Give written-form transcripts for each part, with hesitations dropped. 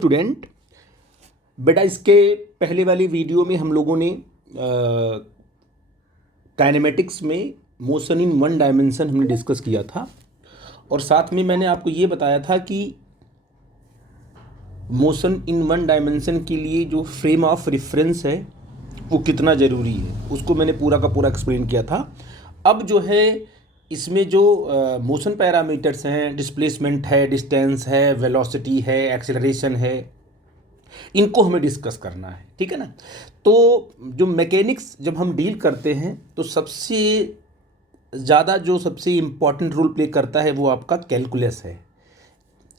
Student, बेटा इसके पहले वाली वीडियो में हम लोगों ने काइनेमेटिक्स में मोशन इन वन डायमेंशन हमने डिस्कस किया था और साथ में मैंने आपको ये बताया था कि मोशन इन वन डायमेंशन के लिए जो फ्रेम ऑफ रेफरेंस है वो कितना ज़रूरी है, उसको मैंने पूरा का पूरा एक्सप्लेन किया था। अब जो है इसमें जो मोशन पैरामीटर्स हैं, डिस्प्लेसमेंट है, डिस्टेंस है, वेलोसिटी है, एक्सेलरेशन है, इनको हमें डिस्कस करना है। ठीक है ना। तो जो मैकेनिक्स जब हम डील करते हैं तो सबसे ज़्यादा जो सबसे इम्पॉर्टेंट रोल प्ले करता है वो आपका कैलकुलस है।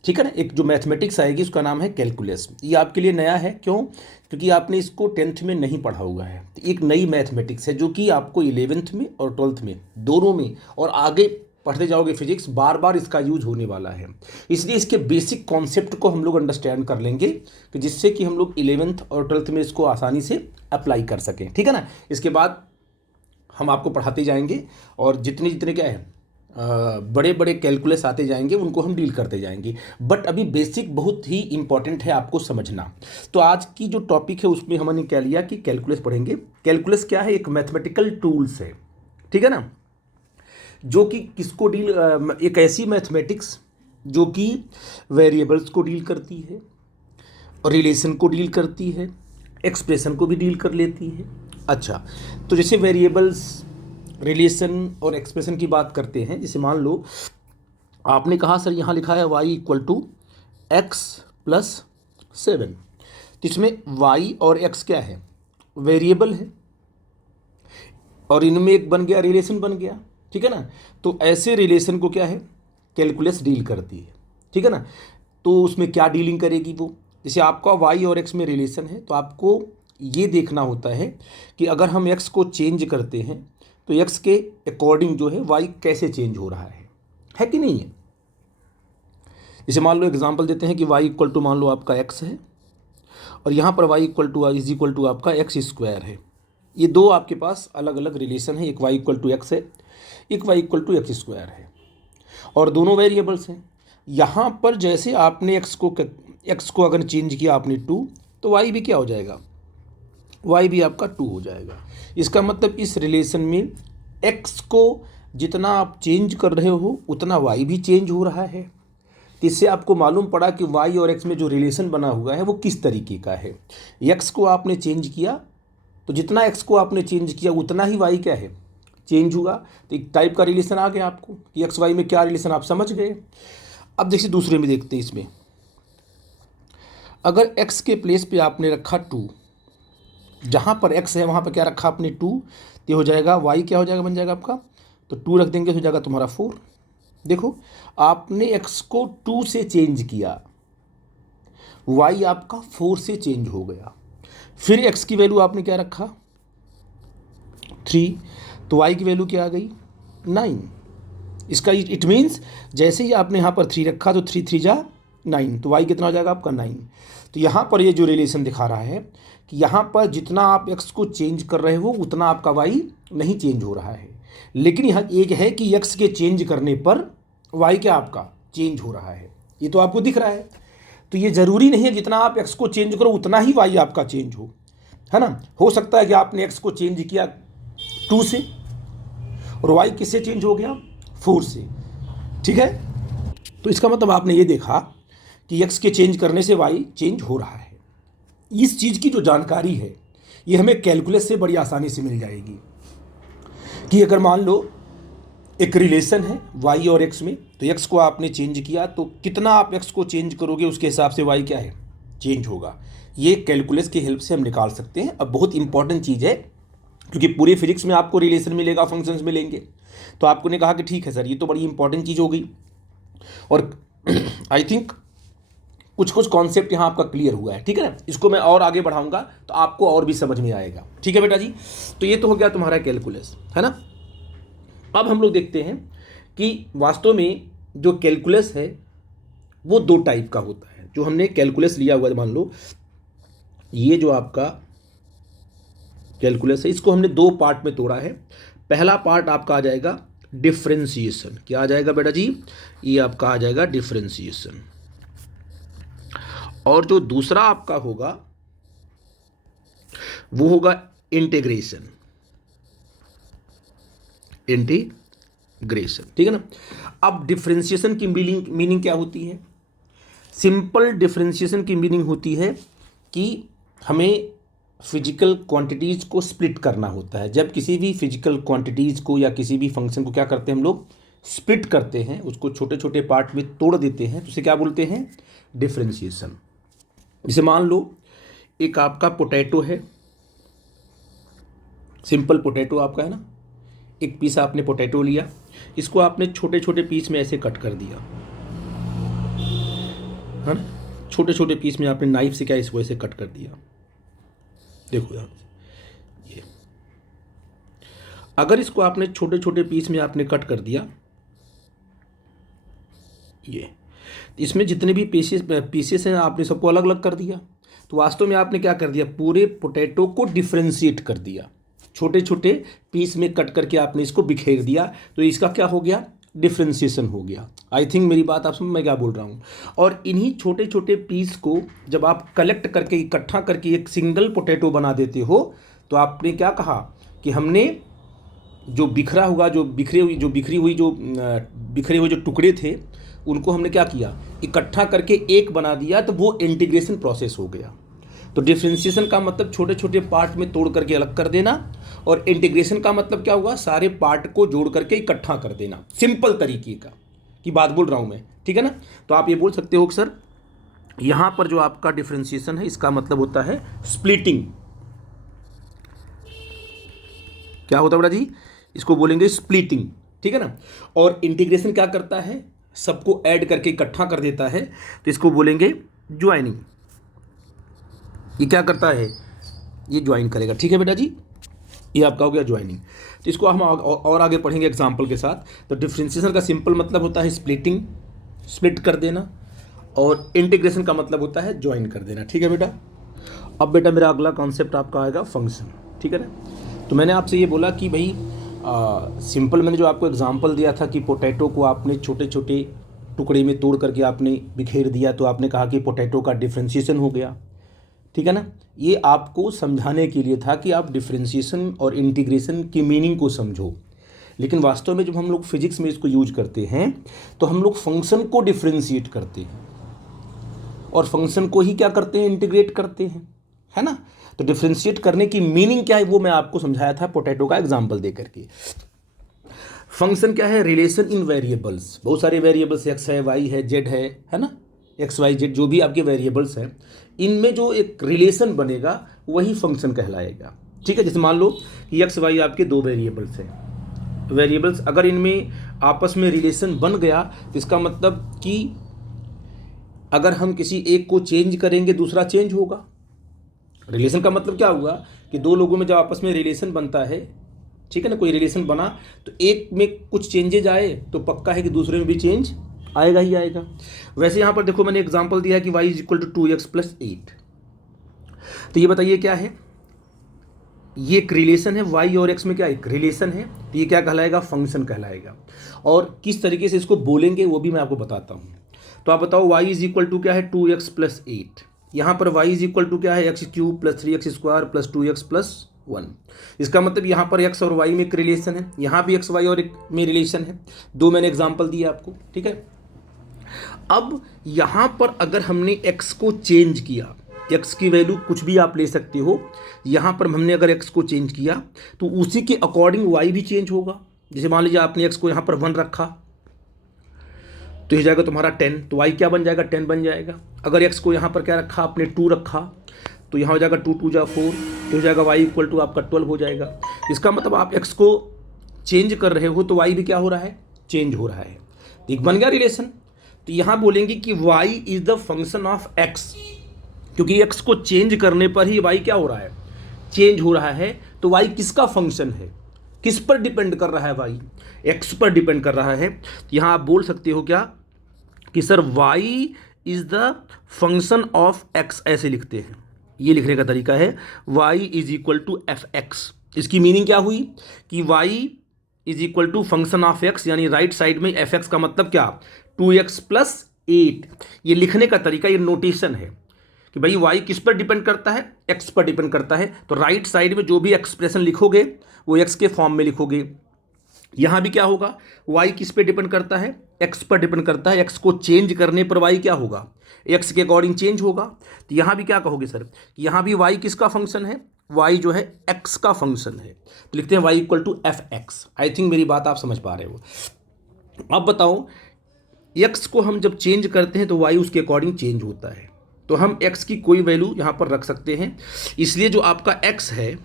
ठीक है ना। एक जो मैथमेटिक्स आएगी उसका नाम है कैलकुलस। ये आपके लिए नया है, क्यों? क्योंकि आपने इसको 10th में नहीं पढ़ा हुआ है। तो एक नई मैथमेटिक्स है जो कि आपको 11th में और 12th में दोनों में और आगे पढ़ते जाओगे फिजिक्स, बार बार इसका यूज होने वाला है। इसलिए इसके बेसिक कॉन्सेप्ट को हम लोग अंडरस्टैंड कर लेंगे कि जिससे कि हम लोग 11th और 12th में इसको आसानी से अप्लाई कर सकें। ठीक है ना। इसके बाद हम आपको पढ़ाते जाएंगे और जितने जितने क्या है बड़े बड़े कैलकुलस आते जाएंगे उनको हम डील करते जाएंगे। बट अभी बेसिक बहुत ही इंपॉर्टेंट है आपको समझना। तो आज की जो टॉपिक है उसमें हमने क्या लिया कि कैलकुलस पढ़ेंगे। कैलकुलस क्या है? एक मैथमेटिकल टूल्स है। ठीक है ना। जो कि किसको डील एक ऐसी मैथमेटिक्स जो कि वेरिएबल्स को डील करती है, रिलेशन को डील करती है, एक्सप्रेशन को भी डील कर लेती है। अच्छा, तो जैसे वेरिएबल्स, रिलेशन और एक्सप्रेशन की बात करते हैं, जैसे मान लो आपने कहा सर यहाँ लिखा है y equal to x plus 7। तो इसमें y और x क्या है? वेरिएबल है और इनमें एक बन गया, रिलेशन बन गया। ठीक है ना। तो ऐसे रिलेशन को क्या है? कैलकुलस डील करती है। ठीक है ना। तो उसमें क्या डीलिंग करेगी वो? जैसे आपका y और x में रिलेशन है तो आपको ये देखना होता है कि अगर हम x को चेंज करते हैं तो x के अकॉर्डिंग जो है y कैसे चेंज हो रहा है कि नहीं है। जैसे मान लो एग्जांपल देते हैं कि y इक्वल टू मान लो आपका x है और यहाँ पर y equal to is equal to आपका एक्स स्क्वायर है। ये दो आपके पास अलग अलग रिलेशन है, एक y इक्वल टू एक्स है, एक y equal to x square है और दोनों वेरिएबल्स हैं। यहाँ पर जैसे आपने x को अगर चेंज किया आपने 2, तो y भी क्या हो जाएगा? y भी आपका 2 हो जाएगा। इसका मतलब इस रिलेशन में x को जितना आप चेंज कर रहे हो उतना y भी चेंज हो रहा है। इससे आपको मालूम पड़ा कि y और x में जो रिलेशन बना हुआ है वो किस तरीके का है। x को आपने चेंज किया तो जितना x को आपने चेंज किया उतना ही y क्या है? चेंज हुआ। तो एक टाइप का रिलेशन आ गया आपको कि एक्स वाई में क्या रिलेशन, आप समझ गए। अब देखिए दूसरे में देखते हैं। इसमें अगर x के प्लेस पे आपने रखा 2, जहाँ पर x है वहाँ पर क्या रखा आपने 2, तो हो जाएगा y क्या हो जाएगा, बन जाएगा आपका, तो 2 रख देंगे तो हो जाएगा तुम्हारा 4। देखो आपने x को 2 से चेंज किया, y आपका 4 से चेंज हो गया। फिर x की वैल्यू आपने क्या रखा? 3, तो y की वैल्यू क्या आ गई? 9। इसका इट मीन्स जैसे ही आपने यहाँ पर 3 रखा तो 3 3 जा 9, तो y कितना हो जाएगा आपका? 9। तो यहाँ पर ये जो रिलेशन दिखा रहा है कि यहाँ पर जितना आप x को चेंज कर रहे हो उतना आपका y नहीं चेंज हो रहा है। लेकिन यहाँ एक है कि x के चेंज करने पर y क्या आपका चेंज हो रहा है, ये तो आपको दिख रहा है। तो ये ज़रूरी नहीं है जितना आप x को चेंज करो उतना ही y आपका चेंज हो, है ना। हो सकता है कि आपने x को चेंज किया 2 से और y किससे चेंज हो गया? 4 से। ठीक है। तो इसका मतलब आपने ये देखा कि x के चेंज करने से y चेंज हो रहा है। इस चीज़ की जो जानकारी है ये हमें कैलकुलस से बड़ी आसानी से मिल जाएगी कि अगर मान लो एक रिलेशन है y और x में, तो x को आपने चेंज किया तो कितना आप x को चेंज करोगे उसके हिसाब से y क्या है? चेंज होगा। ये कैलकुलस की हेल्प से हम निकाल सकते हैं। अब बहुत इंपॉर्टेंट चीज़ है क्योंकि पूरे फिजिक्स में आपको रिलेशन मिलेगा, फंक्शंस मिलेंगे। तो आपको ने कहा कि ठीक है सर, ये तो बड़ी इंपॉर्टेंट चीज़ हो गई और आई थिंक कुछ कुछ कॉन्सेप्ट यहाँ आपका क्लियर हुआ है। ठीक है ना। इसको मैं और आगे बढ़ाऊंगा तो आपको और भी समझ में आएगा। ठीक है बेटा जी। तो ये तो हो गया तुम्हारा कैलकुलस, है ना। अब हम लोग देखते हैं कि वास्तव में जो कैलकुलस है वो 2 टाइप का होता है। जो हमने कैलकुलस लिया हुआ है, मान लो ये जो आपका कैलकुलस है इसको हमने 2 पार्ट में तोड़ा है। पहला पार्ट आपका आ जाएगा डिफरेंशिएशन। क्या आ जाएगा बेटा जी? ये आपका आ जाएगा डिफरेंशिएशन। और जो दूसरा आपका होगा वो होगा इंटीग्रेशन, इंटीग्रेशन, ठीक है ना। अब डिफरेंशिएशन की मीनिंग क्या होती है? सिंपल डिफरेंशिएशन की मीनिंग होती है कि हमें फिजिकल क्वांटिटीज़ को स्प्लिट करना होता है। जब किसी भी फिजिकल क्वांटिटीज़ को या किसी भी फंक्शन को क्या करते हैं हम लोग, स्प्लिट करते हैं, उसको छोटे छोटे पार्ट में तोड़ देते हैं, तो उसे क्या बोलते हैं, डिफरेंशिएशन। जैसे मान लो एक आपका पोटैटो है, सिंपल पोटैटो आपका है ना, एक पीस आपने पोटैटो लिया, इसको आपने छोटे छोटे पीस में ऐसे कट कर दिया, है ना, छोटे छोटे पीस में आपने नाइफ से क्या इसको ऐसे कट कर दिया। देखो यार, ये अगर इसको आपने छोटे छोटे पीस में आपने कट कर दिया, ये इसमें जितने भी पीसेस हैं आपने सबको अलग अलग कर दिया, तो वास्तव में आपने क्या कर दिया, पूरे पोटैटो को डिफ्रेंशिएट कर दिया, छोटे छोटे पीस में कट करके आपने इसको बिखेर दिया, तो इसका क्या हो गया, डिफ्रेंशिएशन हो गया। आई थिंक मेरी बात आप समझ मैं क्या बोल रहा हूँ। और इन्हीं छोटे छोटे पीस को जब आप कलेक्ट करके इकट्ठा करके एक सिंगल पोटैटो बना देते हो, तो आपने क्या कहा कि हमने जो बिखरा हुआ जो बिखरे हुए जो टुकड़े थे उनको हमने क्या किया, इकट्ठा करके एक बना दिया, तो वो इंटीग्रेशन प्रोसेस हो गया। तो डिफरेंशिएशन का मतलब छोटे छोटे पार्ट में तोड़ करके अलग कर देना, और इंटीग्रेशन का मतलब क्या हुआ, सारे पार्ट को जोड़ करके इकट्ठा कर देना। सिंपल तरीके का की बात बोल रहा हूँ मैं, ठीक है ना। तो आप ये बोल सकते हो कि सर यहाँ पर जो आपका डिफरेंशिएशन है इसका मतलब होता है स्प्लिटिंग। क्या होता है बेटा जी, इसको बोलेंगे स्प्लिटिंग, ठीक है ना। और इंटीग्रेशन क्या करता है, सबको ऐड करके इकट्ठा कर देता है, तो इसको बोलेंगे ज्वाइनिंग। ये क्या करता है, ये ज्वाइन करेगा, ठीक है बेटा जी, ये आपका हो गया ज्वाइनिंग। तो इसको हम और आगे पढ़ेंगे एग्जांपल के साथ। तो डिफरेंशिएशन का सिंपल मतलब होता है स्प्लिटिंग, स्प्लिट कर देना, और इंटीग्रेशन का मतलब होता है ज्वाइन कर देना, ठीक है बेटा। अब बेटा मेरा अगला कॉन्सेप्ट आपका आएगा फंक्शन, ठीक है ना। तो मैंने आपसे ये बोला कि भाई सिंपल मैंने जो आपको एग्जांपल दिया था कि पोटैटो को आपने छोटे छोटे टुकड़े में तोड़ करके आपने बिखेर दिया, तो आपने कहा कि पोटैटो का डिफरेंशिएशन हो गया, ठीक है ना। ये आपको समझाने के लिए था कि आप डिफरेंशिएशन और इंटीग्रेशन की मीनिंग को समझो। लेकिन वास्तव में जब हम लोग फिजिक्स में इसको यूज करते हैं तो हम लोग फंक्शन को डिफरेंशिएट करते हैं और फंक्शन को ही क्या करते हैं, इंटीग्रेट करते हैं, है ना। तो डिफरेंशिएट करने की मीनिंग क्या है वो मैं आपको समझाया था पोटैटो का एग्जाम्पल दे करके। फंक्शन क्या है, रिलेशन इन वेरिएबल्स, बहुत सारे वेरिएबल्स एक्स है, वाई है, जेड है ना, एक्स वाई जेड जो भी आपके वेरिएबल्स हैं, इनमें जो एक रिलेशन बनेगा वही फंक्शन कहलाएगा, ठीक है। जैसे मान लो कि एक्स वाई आपके दो वेरिएबल्स हैं, वेरिएबल्स अगर इनमें आपस में रिलेशन बन गया तो इसका मतलब कि अगर हम किसी एक को चेंज करेंगे दूसरा चेंज होगा। रिलेशन का मतलब क्या हुआ कि दो लोगों में जब आपस में रिलेशन बनता है, ठीक है ना, कोई रिलेशन बना तो एक में कुछ चेंजेज आए तो पक्का है कि दूसरे में भी चेंज आएगा ही आएगा। वैसे यहाँ पर देखो मैंने एग्जांपल दिया है कि y = 2x + 8, तो ये बताइए क्या है, ये एक रिलेशन है, y और x में क्या एक रिलेशन है, तो ये क्या कहलाएगा, फंक्शन कहलाएगा। और किस तरीके से इसको बोलेंगे वो भी मैं आपको बताता हूँ। तो आप बताओ y = क्या है, 2x + 8, यहाँ पर y = क्या है, x³ + 3x² + 2x + 1। इसका मतलब यहाँ पर x और y में एक रिलेशन है, यहाँ भी x y और एक में रिलेशन है, दो मैंने एग्जांपल दिए आपको, ठीक है। अब यहाँ पर अगर हमने x को चेंज किया, x की वैल्यू कुछ भी आप ले सकते हो, यहाँ पर हमने अगर x को चेंज किया तो उसी के अकॉर्डिंग y भी चेंज होगा। जैसे मान लीजिए आपने x को यहाँ पर 1 रखा तो ये जाएगा तुम्हारा 10, तो y क्या बन जाएगा, 10 बन जाएगा। अगर x को यहाँ पर क्या रखा आपने 2 रखा तो यहाँ हो जाएगा 2 × 2 = 4, तो हो जाएगा y = आपका 12 हो जाएगा। इसका मतलब आप x को चेंज कर रहे हो तो y भी क्या हो रहा है, चेंज हो रहा है, एक बन गया रिलेशन। तो यहाँ बोलेंगे कि y is the function of x, क्योंकि x को चेंज करने पर ही y क्या हो रहा है, चेंज हो रहा है। तो y किसका फंक्शन है, किस पर डिपेंड कर रहा है, y x पर डिपेंड कर रहा है। यहाँ आप बोल सकते हो क्या कि sir y is the function of x, ऐसे लिखते हैं, ये लिखने का तरीका है y = fx। इसकी मीनिंग क्या हुई कि y = फंक्शन ऑफ x, यानी राइट साइड में fx का मतलब क्या, 2x + 8। ये लिखने का तरीका, ये नोटेशन है कि भाई y किस पर डिपेंड करता है, x पर डिपेंड करता है। तो राइट साइड में जो भी एक्सप्रेशन लिखोगे वो x के फॉर्म में लिखोगे। यहाँ भी क्या होगा, y किस पे डिपेंड करता है, x पर डिपेंड करता है। x को चेंज करने पर y क्या होगा, x के अकॉर्डिंग चेंज होगा। तो यहाँ भी क्या कहोगे सर, कि यहाँ भी y किसका फंक्शन है, y जो है x का फंक्शन है। तो लिखते हैं y equal to f x. I think मेरी बात आप समझ पा रहे हो। अब बताओ, x को हम जब चेंज करते हैं तो y उसके अकॉर्डिंग चेंज होता है। तो हम x की कोई वैल्यू यहाँ पर रख सकते हैं। इसलिए जो आपका x है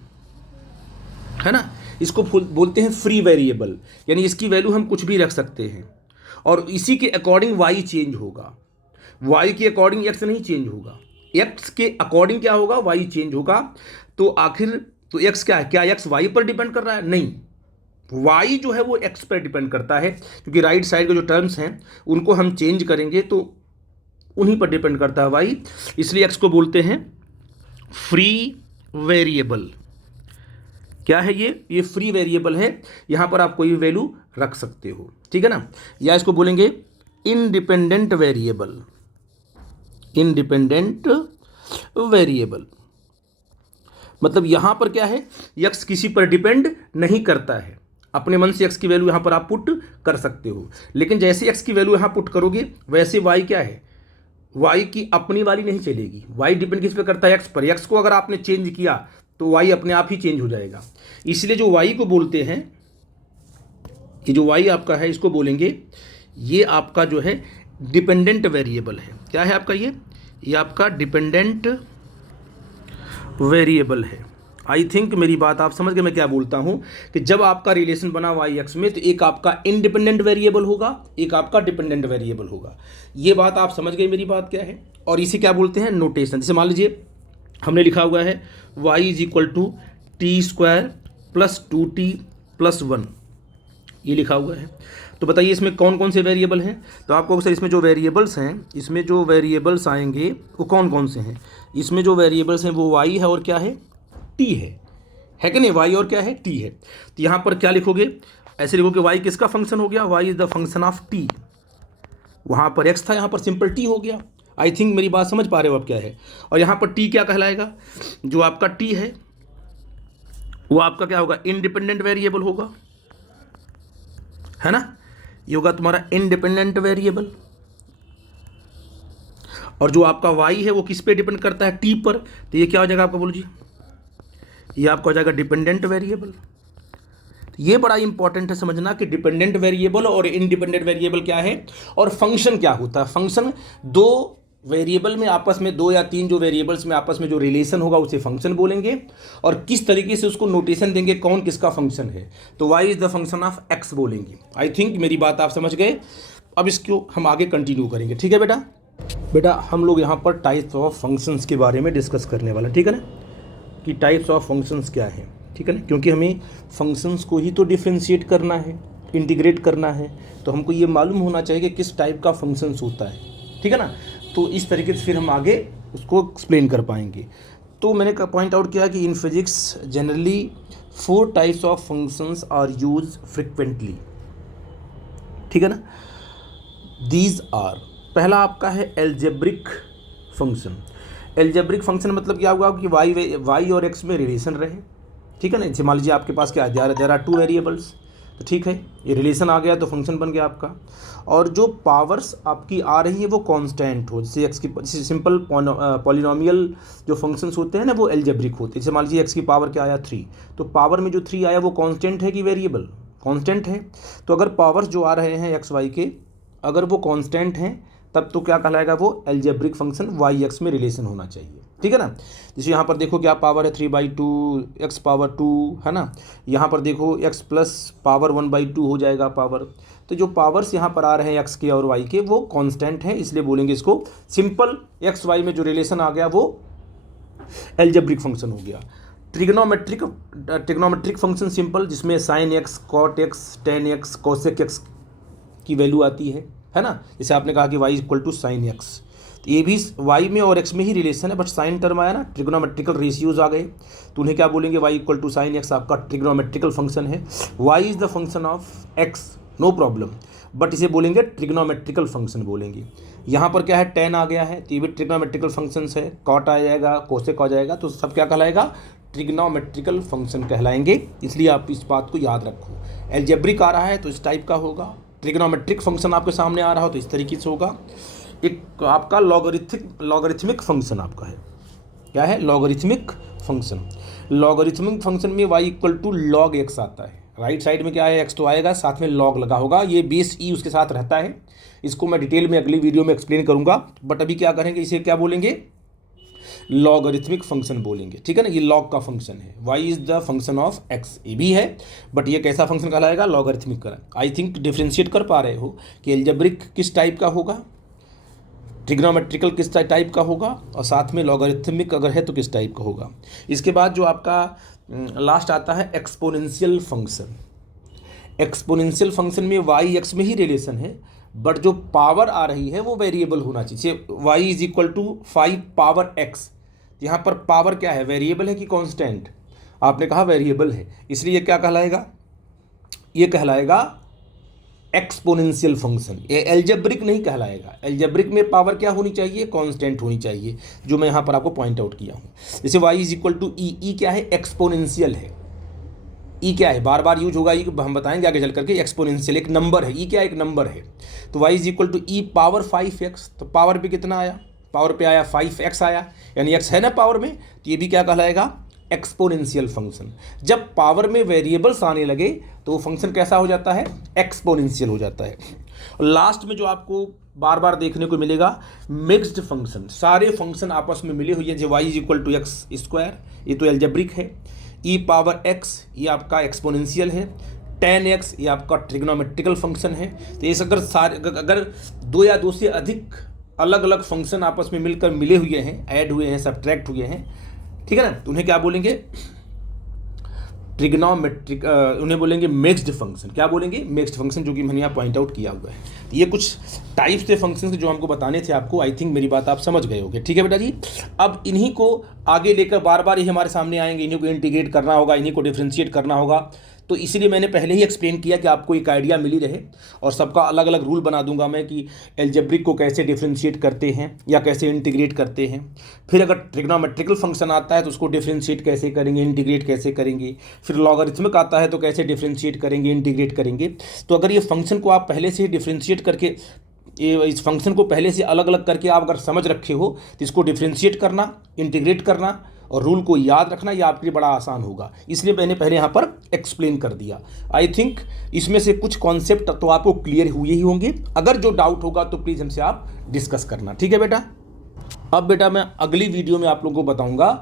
ना, इसको बोलते हैं फ्री वेरिएबल, यानी इसकी वैल्यू हम कुछ भी रख सकते हैं और इसी के अकॉर्डिंग y चेंज होगा। y के अकॉर्डिंग x नहीं चेंज होगा, x के अकॉर्डिंग क्या होगा, y चेंज होगा। तो आखिर तो x क्या है, क्या x y पर डिपेंड कर रहा है, नहीं, y जो है वो x पर डिपेंड करता है, क्योंकि राइट साइड के जो टर्म्स हैं उनको हम चेंज करेंगे तो उन्हीं पर डिपेंड करता है y। इसलिए x को बोलते हैं फ्री वेरिएबल। क्या है ये फ्री वेरिएबल है, यहाँ पर आप कोई भी वैल्यू रख सकते हो, ठीक है ना। या इसको बोलेंगे इंडिपेंडेंट वेरिएबल, इंडिपेंडेंट वेरिएबल। मतलब यहाँ पर क्या है, x किसी पर डिपेंड नहीं करता है। अपने मन से x की वैल्यू यहाँ पर आप पुट कर सकते हो, लेकिन जैसे x की वैल्यू यहाँ पुट करोगे वैसे y क्या है, y की अपनी वाली नहीं चलेगी। y डिपेंड किस पे करता है, x पर। x को अगर आपने चेंज किया तो y अपने आप ही चेंज हो जाएगा। इसलिए जो y को बोलते हैं, ये जो y आपका है इसको बोलेंगे, ये आपका जो है डिपेंडेंट वेरिएबल है। क्या है आपका ये आपका डिपेंडेंट वेरिएबल है। आई थिंक मेरी बात आप समझ गए मैं क्या बोलता हूँ, कि जब आपका रिलेशन बना y x में तो एक आपका इंडिपेंडेंट वेरिएबल होगा, एक आपका डिपेंडेंट वेरिएबल होगा। ये बात आप समझ गए मेरी बात क्या है। और इसे क्या बोलते हैं, नोटेशन। जैसे मान लीजिए हमने लिखा हुआ है y is equal to t square plus 2t plus 1, ये लिखा हुआ है। तो बताइए इसमें कौन कौन से वेरिएबल हैं। तो आपको सर इसमें जो वेरिएबल्स हैं, इसमें जो वेरिएबल्स आएंगे वो कौन कौन से हैं। इसमें जो वेरिएबल्स हैं वो y है और क्या है, t है कि नहीं, y और क्या है, t है। तो यहाँ पर क्या लिखोगे, ऐसे लिखोगे y किसका फंक्शन हो गया, y is the function of t। वहाँ पर x था, यहाँ पर सिंपल t हो गया। आई थिंक मेरी बात समझ पा रहे हो आप क्या है। और यहाँ पर t क्या कहलाएगा, जो आपका t है वो आपका क्या होगा, इंडिपेंडेंट वेरिएबल होगा, है ना। ये होगा तुम्हारा इंडिपेंडेंट वेरिएबल। और जो आपका y है वो किस पे डिपेंड करता है, t पर। तो ये क्या हो जाएगा आपका, बोलो जी, ये आपका हो जाएगा डिपेंडेंट वेरिएबल। ये बड़ा इंपॉर्टेंट है समझना कि डिपेंडेंट वेरिएबल और इंडिपेंडेंट वेरिएबल क्या है और फंक्शन क्या होता है। फंक्शन दो वेरिएबल में आपस में, दो या तीन जो वेरिएबल्स में आपस में जो रिलेशन होगा उसे फंक्शन बोलेंगे, और किस तरीके से उसको नोटेशन देंगे कौन किसका फंक्शन है, तो y is the function of x बोलेंगे। आई थिंक मेरी बात आप समझ गए। अब इसको हम आगे कंटिन्यू करेंगे, ठीक है बेटा हम लोग यहाँ पर टाइप्स ऑफ फंक्शंस के बारे में डिस्कस करने वाला, ठीक है ना, कि टाइप्स ऑफ फंक्शंस क्या है, ठीक है ना। क्योंकि हमें फंक्शंस को ही तो डिफ्रेंशिएट करना है, इंटीग्रेट करना है, तो हमको ये मालूम होना चाहिए कि किस टाइप का फंक्शंस होता है, ठीक है ना। तो इस तरीके से फिर हम आगे उसको एक्सप्लेन कर पाएंगे। तो मैंने पॉइंट आउट किया कि in physics generally 4 types of functions are use frequently, ठीक है ना। दीज आर, पहला आपका है एल्जेब्रिक फंक्शन। एल्जेब्रिक फंक्शन मतलब क्या हुआ कि y और x में रिलेशन रहे, ठीक है ना। जैसे मान लीजिए आपके पास क्या है, देयर आर 2 वेरिएबल्स, तो ठीक है ये रिलेशन आ गया तो फंक्शन बन गया आपका। और जो पावर्स आपकी आ रही है वो कांस्टेंट हो, जैसे x की सिंपल पॉलिनोमियल जो फंक्शंस होते हैं ना वो एल्जेब्रिक होते हैं। जैसे मान लीजिए x की पावर क्या आया 3, तो पावर में जो 3 आया वो कांस्टेंट है कि वेरिएबल, कांस्टेंट है। तो अगर पावर्स जो आ रहे हैं x y के अगर वो कांस्टेंट हैं तब तो क्या कहलाएगा, वो एल्जेब्रिक फंक्शन y x में रिलेशन होना चाहिए, ठीक है ना। जैसे यहाँ पर देखो क्या पावर है 3/2 x पावर 2, है ना। यहाँ पर देखो x प्लस पावर 1/2 हो जाएगा पावर। तो जो पावर्स यहाँ पर आ रहे हैं x के और y के वो कांस्टेंट हैं, इसलिए बोलेंगे इसको सिंपल x y में जो रिलेशन आ गया वो एल्जेब्रिक फंक्शन हो गया। ट्रिग्नोमेट्रिक फंक्शन सिंपल, जिसमें sin x cot x tan x cosec x की वैल्यू आती है ना। जैसे आपने कहा कि y equal to sine x, तो ये भी y में और x में ही रिलेशन है, बट साइन टर्म आया ना, ट्रिग्नोमेट्रिकल रेशियोज आ गए, तो उन्हें क्या बोलेंगे, y equal to sine x आपका ट्रिग्नोमेट्रिकल फंक्शन है। y is the function of x, no problem, but इसे बोलेंगे ट्रिग्नोमेट्रिकल फंक्शन बोलेंगे। यहाँ पर क्या है, tan आ गया है, तो ये भी ट्रिग्नोमेट्रिकल फंक्शंस है, cot आ जाएगा, कोसेक आ जाएगा, तो सब क्या कहलाएगा, ट्रिग्नोमेट्रिकल फंक्शन कहलाएंगे। इसलिए आप इस बात को याद रखो। एल्जेब्रिक आ रहा है तो इस टाइप का होगा, ट्रिग्नोमेट्रिक फंक्शन आपके सामने आ रहा हो तो इस तरीके से होगा। एक आपका लॉगरिथमिक फंक्शन आपका है, क्या है, लॉगरिथमिक फंक्शन। लॉगरिथमिक फंक्शन में y equal to log x आता है, राइट साइड में क्या है, x तो आएगा, साथ में लॉग लगा होगा, ये बेस e उसके साथ रहता है। इसको मैं डिटेल में अगली वीडियो में एक्सप्लेन करूंगा, बट अभी क्या करेंगे, इसे क्या बोलेंगे, लॉगरिथमिक फंक्शन बोलेंगे, ठीक है ना। ये लॉग का फंक्शन है, y is the function of x, ये भी है, बट ये कैसा फंक्शन कहलाएगा, लॉगरिथमिक का। आई थिंक डिफ्रेंशिएट कर पा रहे हो कि एल्जेब्रिक किस टाइप का होगा, ट्रिग्नोमेट्रिकल किस टाइप का होगा, और साथ में लॉगरिथमिक अगर है तो किस टाइप का होगा। इसके बाद जो आपका लास्ट आता है एक्सपोनेंशियल फंक्शन। एक्सपोनेंशियल फंक्शन में y x में ही रिलेशन है, बट जो पावर आ रही है वो वेरिएबल होना चाहिए। y is equal to 5 power x, यहाँ पर पावर क्या है, वेरिएबल है कि कांस्टेंट, आपने कहा वेरिएबल है, इसलिए क्या कहलाएगा, ये कहलाएगा एक्सपोनेंशियल फंक्शन। ये एल्जेब्रिक नहीं कहलाएगा। एल्जेब्रिक में पावर क्या होनी चाहिए, कांस्टेंट होनी चाहिए, जो मैं यहाँ पर आपको पॉइंट आउट किया हूँ। जैसे y इज इक्वल टू ई क्या है, एक्सपोनेंशियल है। ई क्या है, बार बार यूज होगा, ई हम बताएंगे आगे चल करके। एक्सपोनेंशियल एक नंबर है, ई क्या, एक नंबर है। तो y is equal to e power 5x, तो पावर पे कितना आया, पावर पे आया 5x आया, यानी x है ना पावर में, तो ये भी क्या कहलाएगा, एक्सपोनेंशियल फंक्शन। जब पावर में वेरिएबल्स आने लगे तो वो फंक्शन कैसा हो जाता है, एक्सपोनेंशियल हो जाता है। और लास्ट में जो आपको बार बार देखने को मिलेगा, मिक्स्ड फंक्शन। सारे फंक्शन आपस में मिले हुए हैं, जो y is equal to x square, ये तो एल्जेब्रिक है। ई पावर x ये आपका एक्सपोनेंशियल है। tan x ये आपका ट्रिग्नोमेट्रिकल फंक्शन है। तो ये अगर दो या दो से अधिक अलग अलग फंक्शन आपस में मिलकर मिले हुए हैं, ऐड हुए हैं, सब्ट्रैक्ट हुए हैं, ठीक है ना, तो उन्हें क्या बोलेंगे, ट्रिग्नोमेट्रिक, उन्हें बोलेंगे मिक्स्ड फंक्शन। क्या बोलेंगे, मिक्स्ड फंक्शन, जो कि मैंने यहाँ पॉइंट आउट किया हुआ है। तो ये कुछ टाइप्स के फंक्शन जो हमको बताने थे आपको, आई थिंक मेरी बात आप समझ गए होंगे, ठीक है बेटा जी। अब इन्हीं को आगे लेकर बार बार ये हमारे सामने आएंगे, इन्हीं को इंटीग्रेट करना होगा, इन्हीं को डिफ्रेंशिएट करना होगा। तो इसीलिए मैंने पहले ही एक्सप्लेन किया कि आपको एक आइडिया मिली रहे, और सबका अलग अलग रूल बना दूंगा मैं कि एल्जेब्रिक को कैसे डिफ्रेंशिएट करते हैं या कैसे इंटीग्रेट करते हैं। फिर अगर ट्रिग्नोमेट्रिकल फंक्शन आता है तो उसको डिफ्रेंशिएट कैसे करेंगे, इंटीग्रेट कैसे करेंगे। फिर लॉगरिथमिक आता है तो कैसे डिफ्रेंशिएट करेंगे, इंटीग्रेट करेंगे। तो अगर ये फंक्शन को आप पहले से ही डिफ्रेंशिएट करके, इस फंक्शन को पहले से अलग अलग करके आप अगर समझ रखे हो, तो इसको डिफ्रेंशिएट करना, इंटीग्रेट करना और रूल को याद रखना, ये आपके लिए बड़ा आसान होगा। इसलिए मैंने पहले यहाँ पर एक्सप्लेन कर दिया। आई थिंक इसमें से कुछ कॉन्सेप्ट तो आपको क्लियर हुए ही होंगे। अगर जो डाउट होगा तो प्लीज़ हमसे आप डिस्कस करना, ठीक है बेटा। अब बेटा मैं अगली वीडियो में आप लोगों को बताऊँगा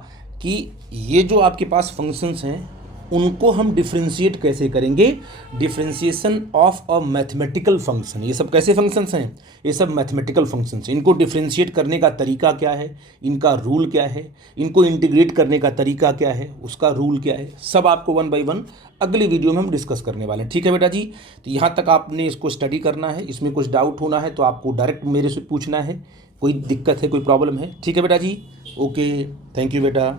कि ये जो आपके पास फंक्शंस हैं उनको हम डिफ्रेंशिएट कैसे करेंगे, differentiation of a mathematical function. ये सब कैसे फंक्शंस हैं, ये सब मैथमेटिकल फंक्शंस हैं। इनको डिफ्रेंशिएट करने का तरीका क्या है, इनका रूल क्या है, इनको इंटीग्रेट करने का तरीका क्या है, उसका रूल क्या है, सब आपको 1 बाय 1 अगली वीडियो में हम डिस्कस करने वाले हैं, ठीक है बेटा जी। तो यहाँ तक आपने इसको स्टडी करना है। इसमें कुछ डाउट होना है तो आपको डायरेक्ट मेरे से पूछना है, कोई दिक्कत है, कोई प्रॉब्लम है, ठीक है बेटा जी। ओके, थैंक यू बेटा।